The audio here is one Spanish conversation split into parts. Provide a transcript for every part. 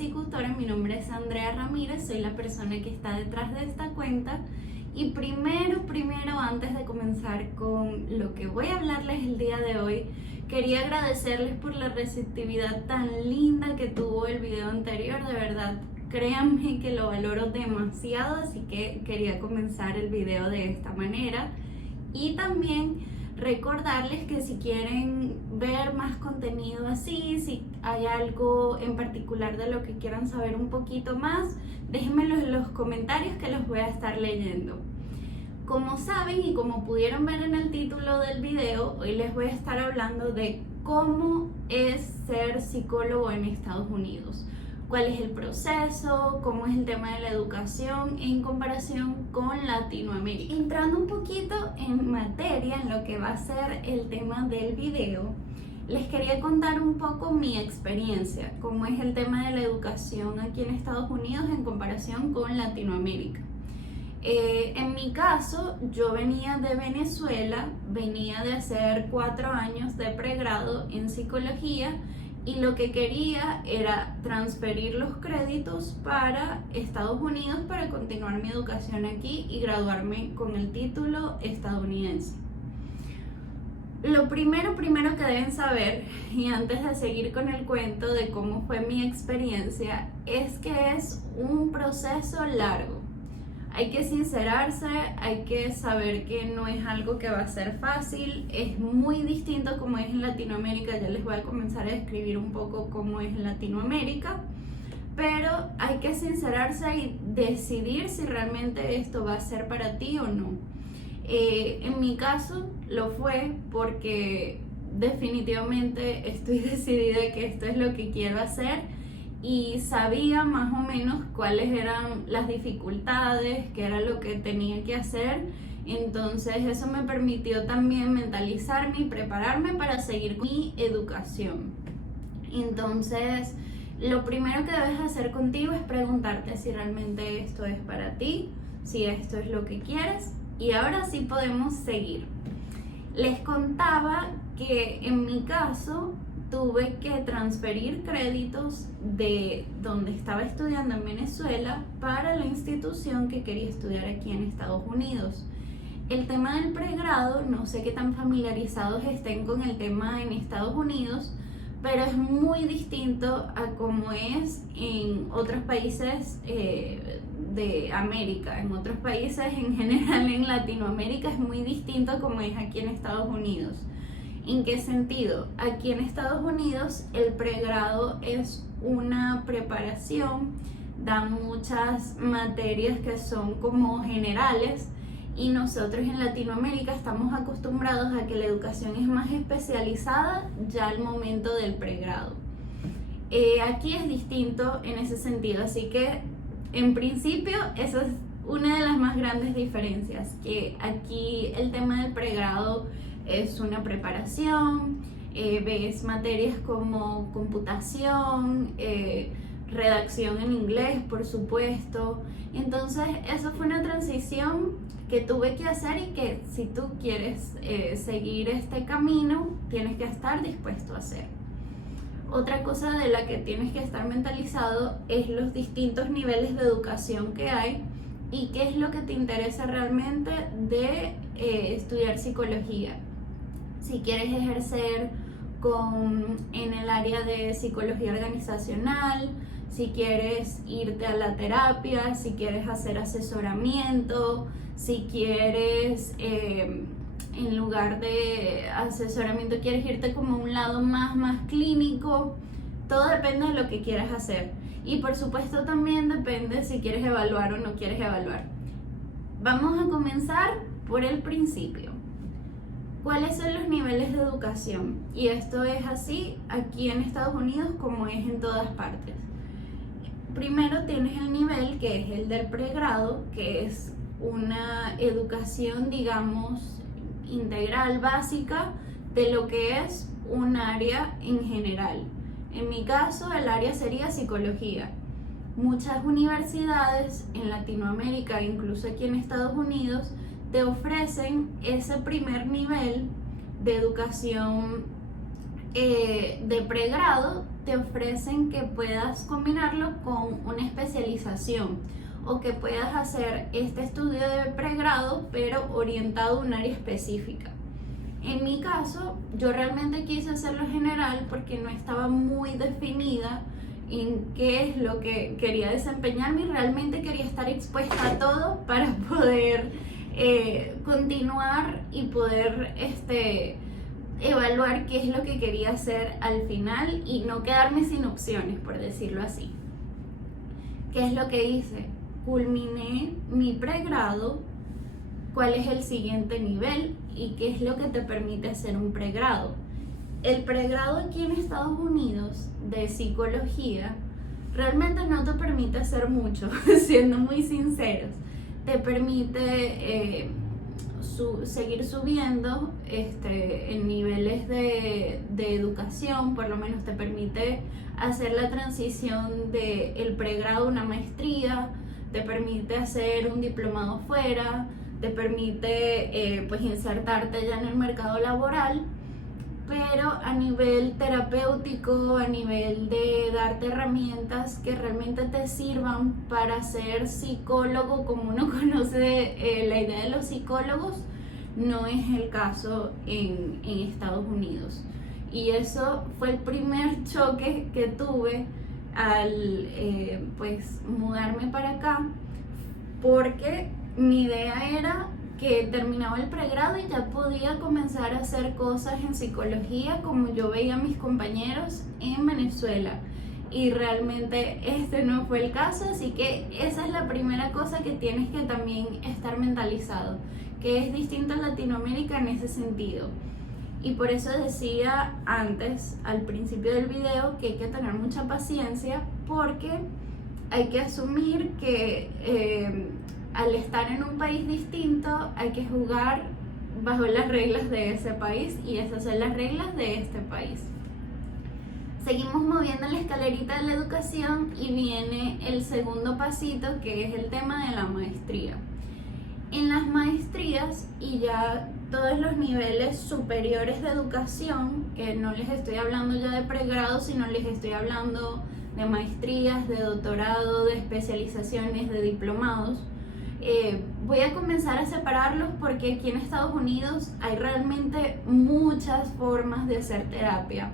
Psicultora. Mi nombre es Andrea Ramírez, soy la persona que está detrás de esta cuenta. Y primero, antes de comenzar con lo que voy a hablarles el día de hoy, quería agradecerles por la receptividad tan linda que tuvo el video anterior. De verdad, créanme que lo valoro demasiado, así que quería comenzar el video de esta manera. Y también recordarles que si quieren ver más contenido así, si hay algo en particular de lo que quieran saber un poquito más, déjenmelo en los comentarios que los voy a estar leyendo. Como saben y como pudieron ver en el título del video, hoy les voy a estar hablando de cómo es ser psicólogo en Estados Unidos. Cuál es el proceso, cómo es el tema de la educación en comparación con Latinoamérica. Entrando un poquito en materia, en lo que va a ser el tema del video, les quería contar un poco mi experiencia, cómo es el tema de la educación aquí en Estados Unidos en comparación con Latinoamérica. En mi caso, yo venía de Venezuela, venía de hacer 4 años de pregrado en psicología, y lo que quería era transferir los créditos para Estados Unidos para continuar mi educación aquí y graduarme con el título estadounidense. Lo primero que deben saber, y antes de seguir con el cuento de cómo fue mi experiencia, es que es un proceso largo. Hay que sincerarse, hay que saber que no es algo que va a ser fácil, es muy distinto como es en Latinoamérica. Ya les voy a comenzar a describir un poco cómo es en Latinoamérica, pero hay que sincerarse y decidir si realmente esto va a ser para ti o no. En mi caso lo fue porque definitivamente estoy decidida que esto es lo que quiero hacer. Y sabía más o menos cuáles eran las dificultades, qué era lo que tenía que hacer. Entonces eso me permitió también mentalizarme y prepararme para seguir mi educación. Entonces, lo primero que debes hacer contigo es preguntarte si realmente esto es para ti, si esto es lo que quieres. Y ahora sí podemos seguir. Les contaba que en mi caso tuve que transferir créditos de donde estaba estudiando en Venezuela para la institución que quería estudiar aquí en Estados Unidos. El tema del pregrado, no sé qué tan familiarizados estén con el tema en Estados Unidos, pero es muy distinto a como es en otros países de América. En otros países, en general en Latinoamérica, es muy distinto a como es aquí en Estados Unidos. ¿En qué sentido? Aquí en Estados Unidos el pregrado es una preparación, dan muchas materias que son como generales, y nosotros en Latinoamérica estamos acostumbrados a que la educación es más especializada ya al momento del pregrado. Aquí es distinto en ese sentido, así que en principio esa es una de las más grandes diferencias, que aquí el tema del pregrado es una preparación, ves materias como computación, redacción en inglés, por supuesto. Entonces, eso fue una transición que tuve que hacer, y que si tú quieres seguir este camino, tienes que estar dispuesto a hacer. Otra cosa de la que tienes que estar mentalizado es los distintos niveles de educación que hay y qué es lo que te interesa realmente de estudiar psicología. Si quieres ejercer en el área de psicología organizacional, si quieres irte a la terapia, si quieres hacer asesoramiento, si quieres, en lugar de asesoramiento, quieres irte como a un lado más clínico. Todo depende de lo que quieras hacer. Y por supuesto también depende si quieres evaluar o no quieres evaluar. Vamos a comenzar por el principio. ¿Cuáles son los niveles de educación? Y esto es así aquí en Estados Unidos como es en todas partes. Primero tienes el nivel que es el del pregrado, que es una educación, digamos, integral, básica, de lo que es un área en general. En mi caso, el área sería psicología. Muchas universidades en Latinoamérica, incluso aquí en Estados Unidos, te ofrecen ese primer nivel de educación de pregrado te ofrecen que puedas combinarlo con una especialización o que puedas hacer este estudio de pregrado pero orientado a un área específica. En mi caso, yo realmente quise hacerlo general porque no estaba muy definida en qué es lo que quería desempeñarme y realmente quería estar expuesta a todo para poder continuar y poder evaluar qué es lo que quería hacer al final y no quedarme sin opciones, por decirlo así. ¿Qué es lo que hice? Culminé mi pregrado. ¿Cuál es el siguiente nivel y qué es lo que te permite hacer un pregrado? El pregrado aquí en Estados Unidos de psicología realmente no te permite hacer mucho, siendo muy sinceros. Te permite seguir subiendo en niveles de educación, por lo menos te permite hacer la transición del pregrado a una maestría, te permite hacer un diplomado fuera, te permite pues insertarte ya en el mercado laboral, pero a nivel terapéutico, a nivel de darte herramientas que realmente te sirvan para ser psicólogo como uno conoce la idea de los psicólogos, no es el caso en Estados Unidos. Y eso fue el primer choque que tuve al pues mudarme para acá, porque mi idea era que terminaba el pregrado y ya podía comenzar a hacer cosas en psicología como yo veía a mis compañeros en Venezuela, y realmente este no fue el caso, así que esa es la primera cosa que tienes que también estar mentalizado, que es distinto a Latinoamérica en ese sentido. Y por eso decía antes, al principio del video, que hay que tener mucha paciencia porque hay que asumir que al estar en un país distinto hay que jugar bajo las reglas de ese país y esas son las reglas de este país. Seguimos moviendo la escalerita de la educación y viene el segundo pasito, que es el tema de la maestría. En las maestrías y ya todos los niveles superiores de educación, que no les estoy hablando ya de pregrado, sino les estoy hablando de maestrías, de doctorado, de especializaciones, de diplomados, voy a comenzar a separarlos porque aquí en Estados Unidos hay realmente muchas formas de hacer terapia,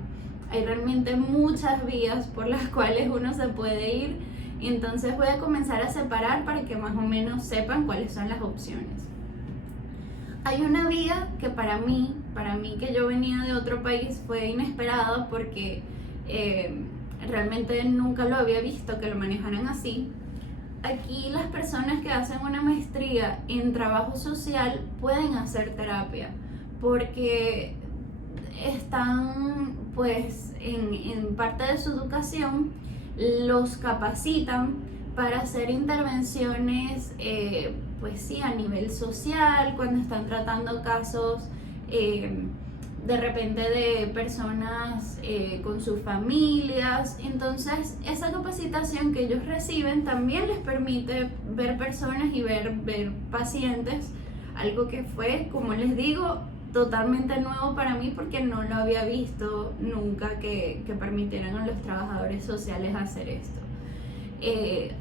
hay realmente muchas vías por las cuales uno se puede ir, entonces voy a comenzar a separar para que más o menos sepan cuáles son las opciones. Hay una vía que para mí que yo venía de otro país fue inesperada porque realmente nunca lo había visto que lo manejaran así. Aquí las personas que hacen una maestría en trabajo social pueden hacer terapia porque están pues en parte de su educación los capacitan para hacer intervenciones pues sí, a nivel social, cuando están tratando casos de repente de personas con sus familias. Entonces esa capacitación que ellos reciben también les permite ver personas y ver pacientes, algo que fue, como les digo, totalmente nuevo para mí porque no lo había visto nunca que permitieran a los trabajadores sociales hacer esto.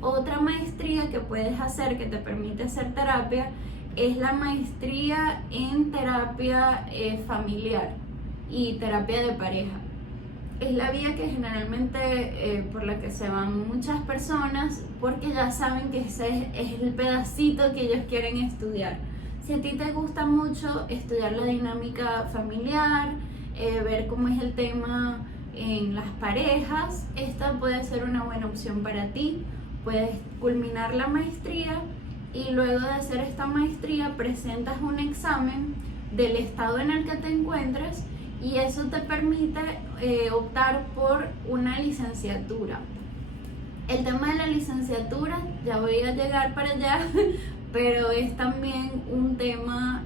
Otra maestría que puedes hacer que te permite hacer terapia es la maestría en terapia familiar y terapia de pareja. Es la vía que generalmente por la que se van muchas personas porque ya saben que ese es el pedacito que ellos quieren estudiar. Si a ti te gusta mucho estudiar la dinámica familiar, ver cómo es el tema en las parejas, esta puede ser una buena opción para ti. Puedes culminar la maestría y luego de hacer esta maestría presentas un examen del estado en el que te encuentres y eso te permite optar por una licenciatura. El tema de la licenciatura, ya voy a llegar para allá, pero es también un tema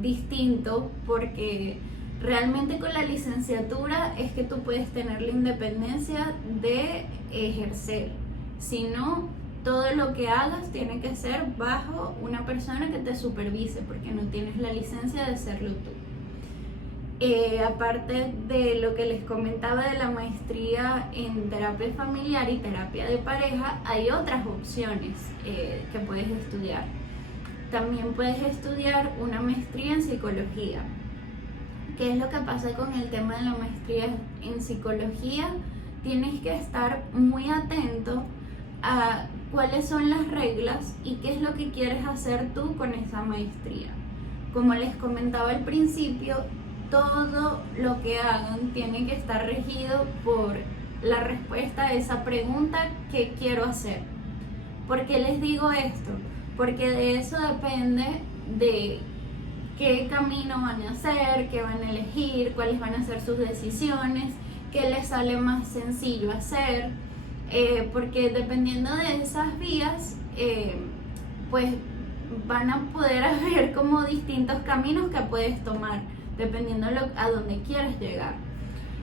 distinto porque realmente con la licenciatura es que tú puedes tener la independencia de ejercer, si no, todo lo que hagas tiene que ser bajo una persona que te supervise porque no tienes la licencia de serlo tú. Aparte de lo que les comentaba de la maestría en terapia familiar y terapia de pareja, hay otras opciones que puedes estudiar. También puedes estudiar una maestría en psicología. ¿Qué es lo que pasa con el tema de la maestría en psicología? Tienes que estar muy atento a cuáles son las reglas y qué es lo que quieres hacer tú con esa maestría. Como les comentaba al principio, todo lo que hagan tiene que estar regido por la respuesta a esa pregunta: ¿qué quiero hacer? ¿Por qué les digo esto? Porque de eso depende de qué camino van a hacer, qué van a elegir, cuáles van a ser sus decisiones, qué les sale más sencillo hacer, porque dependiendo de esas vías, pues van a poder haber como distintos caminos que puedes tomar, dependiendo a dónde quieras llegar.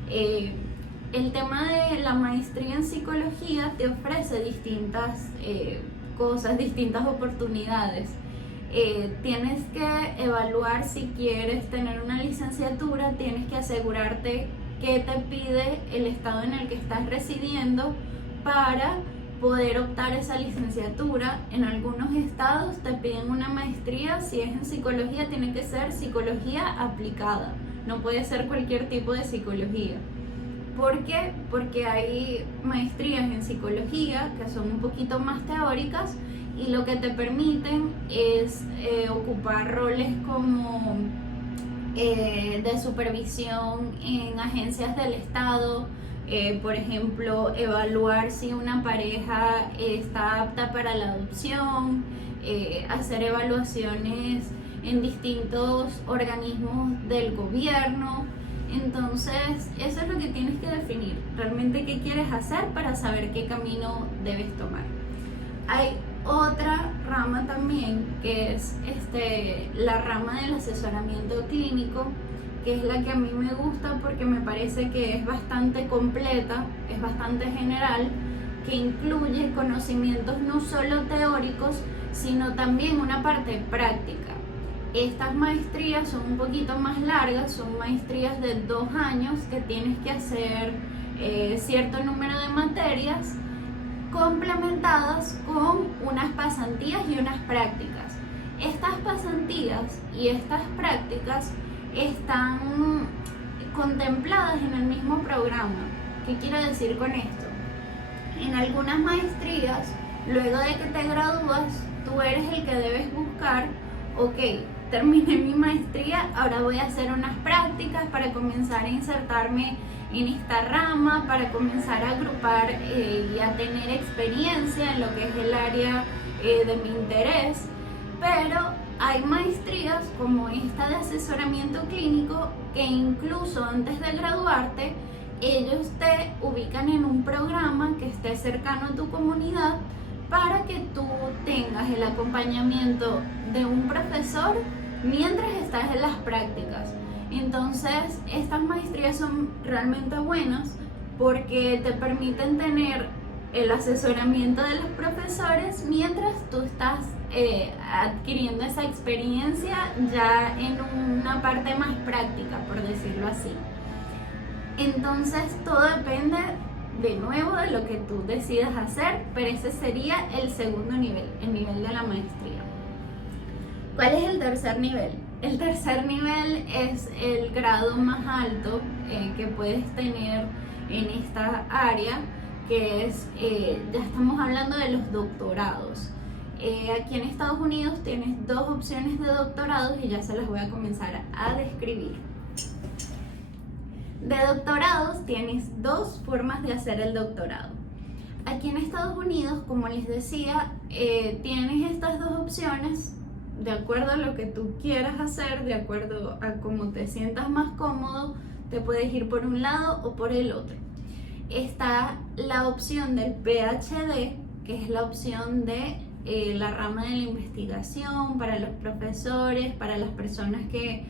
El tema de la maestría en psicología te ofrece distintas cosas, distintas oportunidades. Tienes que evaluar si quieres tener una licenciatura, tienes que asegurarte qué te pide el estado en el que estás residiendo para poder optar esa licenciatura. En algunos estados te piden una maestría, si es en psicología tiene que ser psicología aplicada, no puede ser cualquier tipo de psicología. ¿Por qué? Porque hay maestrías en psicología que son un poquito más teóricas y lo que te permiten es ocupar roles como de supervisión en agencias del Estado, por ejemplo, evaluar si una pareja está apta para la adopción, hacer evaluaciones en distintos organismos del gobierno. Entonces, eso es lo que tienes que definir, realmente qué quieres hacer para saber qué camino debes tomar. Hay otra rama también que es la rama del asesoramiento clínico, que es la que a mí me gusta porque me parece que es bastante completa, es bastante general, que incluye conocimientos no solo teóricos, sino también una parte práctica. Estas maestrías son un poquito más largas, son maestrías de 2 años que tienes que hacer cierto número de materias complementadas con unas pasantías y unas prácticas. Estas pasantías y estas prácticas están contempladas en el mismo programa. ¿Qué quiero decir con esto? En algunas maestrías, luego de que te gradúas, tú eres el que debes buscar, ok, terminé mi maestría, ahora voy a hacer unas prácticas para comenzar a insertarme en esta rama, para comenzar a agrupar y a tener experiencia en lo que es el área de mi interés. Pero hay maestrías como esta de asesoramiento clínico que incluso antes de graduarte, ellos te ubican en un programa que esté cercano a tu comunidad para que tú tengas el acompañamiento de un profesor mientras estás en las prácticas. Entonces, estas maestrías son realmente buenas porque te permiten tener el asesoramiento de los profesores mientras tú estás adquiriendo esa experiencia ya en una parte más práctica, por decirlo así. Entonces, todo depende de nuevo de lo que tú decidas hacer, pero ese sería el segundo nivel, el nivel de la maestría. ¿Cuál es el tercer nivel? El tercer nivel es el grado más alto que puedes tener en esta área, que es, ya estamos hablando de los doctorados. Aquí en Estados Unidos tienes 2 opciones de doctorados y ya se las voy a comenzar a describir. De doctorados tienes 2 formas de hacer el doctorado. Aquí en Estados Unidos, como les decía, tienes estas 2 opciones de acuerdo a lo que tú quieras hacer, de acuerdo a cómo te sientas más cómodo, te puedes ir por un lado o por el otro. Está la opción del PhD, que es la opción de la rama de la investigación para los profesores, para las personas que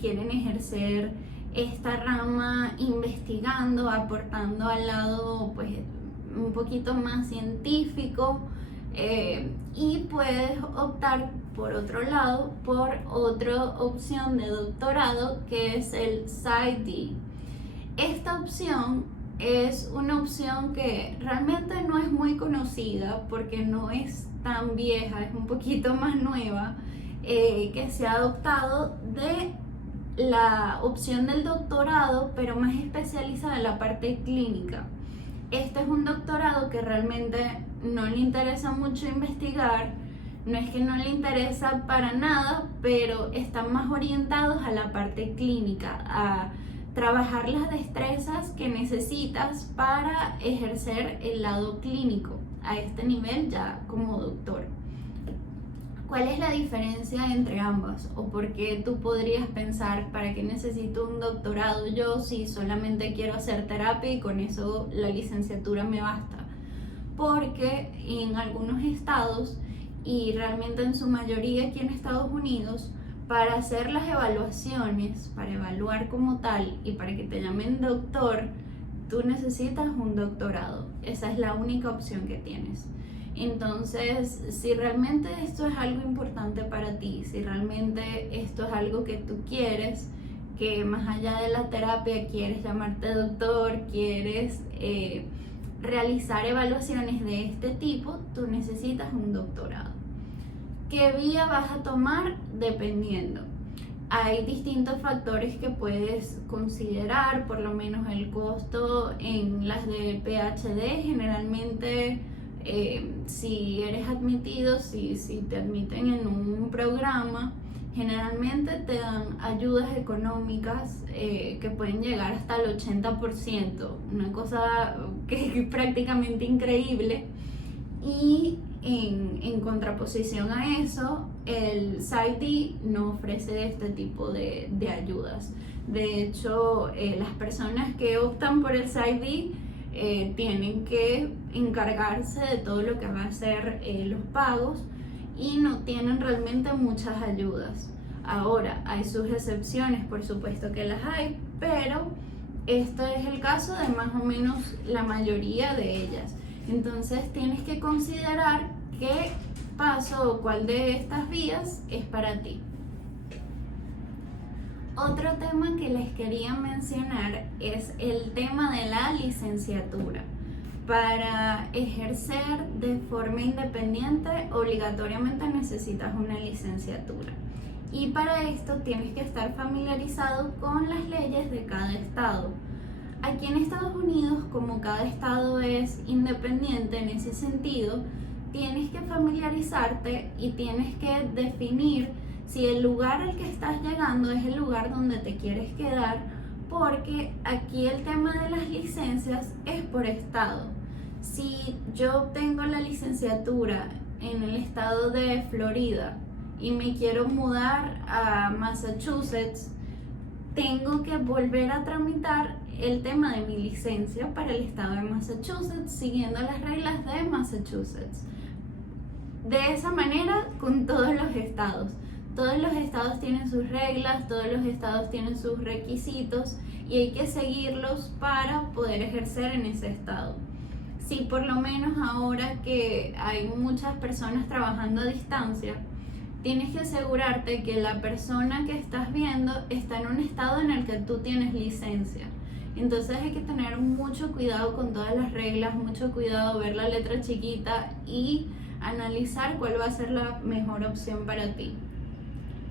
quieren ejercer esta rama investigando, aportando al lado pues un poquito más científico. y puedes optar por otro lado por otra opción de doctorado que es el PsyD. Esta opción es una opción que realmente no es muy conocida porque no es tan vieja, es un poquito más nueva, que se ha adoptado de la opción del doctorado, pero más especializada en la parte clínica. Este es un doctorado que realmente no le interesa mucho investigar, no es que no le interesa para nada, pero están más orientados a la parte clínica, a trabajar las destrezas que necesitas para ejercer el lado clínico a este nivel ya como doctor. ¿Cuál es la diferencia entre ambas? ¿O por qué tú podrías pensar, para qué necesito un doctorado yo si solamente quiero hacer terapia y con eso la licenciatura me basta? Porque en algunos estados, y realmente en su mayoría aquí en Estados Unidos, para hacer las evaluaciones, para evaluar como tal y para que te llamen doctor, tú necesitas un doctorado. Esa es la única opción que tienes. Entonces, si realmente esto es algo importante para ti, si realmente esto es algo que tú quieres, que más allá de la terapia quieres llamarte doctor, quieres realizar evaluaciones de este tipo, tú necesitas un doctorado. ¿Qué vía vas a tomar? Dependiendo. Hay distintos factores que puedes considerar, por lo menos el costo en las de PhD. Generalmente, si eres admitido, si te admiten en un programa, generalmente te dan ayudas económicas que pueden llegar hasta el 80%, una cosa que es prácticamente increíble. Y en contraposición a eso, el PsyD no ofrece este tipo de ayudas. De hecho, las personas que optan por el PsyD tienen que encargarse de todo lo que va a ser los pagos y no tienen realmente muchas ayudas. Ahora, hay sus excepciones, por supuesto que las hay, pero este es el caso de más o menos la mayoría de ellas. Entonces tienes que considerar qué paso o cuál de estas vías es para ti. Otro tema que les quería mencionar es el tema de la licenciatura. Para ejercer de forma independiente, obligatoriamente necesitas una licenciatura. Y para esto tienes que estar familiarizado con las leyes de cada estado. Aquí en Estados Unidos, como cada estado es independiente en ese sentido, tienes que familiarizarte y tienes que definir si el lugar al que estás llegando es el lugar donde te quieres quedar, porque aquí el tema de las licencias es por estado. Si yo obtengo la licenciatura en el estado de Florida y me quiero mudar a Massachusetts, tengo que volver a tramitar el tema de mi licencia para el estado de Massachusetts, siguiendo las reglas de Massachusetts. De esa manera, con todos los estados. Todos los estados tienen sus reglas, todos los estados tienen sus requisitos y hay que seguirlos para poder ejercer en ese estado. Si por lo menos ahora que hay muchas personas trabajando a distancia, tienes que asegurarte que la persona que estás viendo está en un estado en el que tú tienes licencia. Entonces hay que tener mucho cuidado con todas las reglas, mucho cuidado, ver la letra chiquita y analizar cuál va a ser la mejor opción para ti.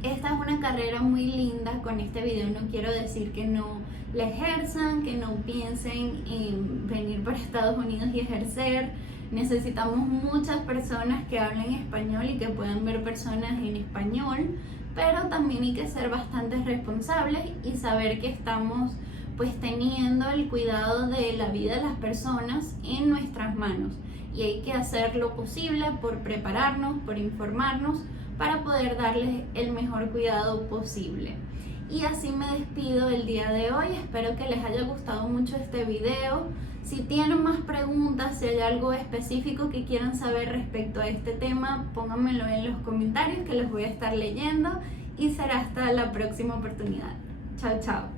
Esta es una carrera muy linda. Con este video no quiero decir que no la ejerzan, que no piensen en venir para Estados Unidos y ejercer. Necesitamos muchas personas que hablen español y que puedan ver personas en español, pero también hay que ser bastante responsables y saber que estamos pues teniendo el cuidado de la vida de las personas en nuestras manos y hay que hacer lo posible por prepararnos, por informarnos para poder darles el mejor cuidado posible. Y así me despido el día de hoy. Espero que les haya gustado mucho este video. Si tienen más preguntas, si hay algo específico que quieran saber respecto a este tema, pónganmelo en los comentarios que los voy a estar leyendo y será hasta la próxima oportunidad. Chao, chao.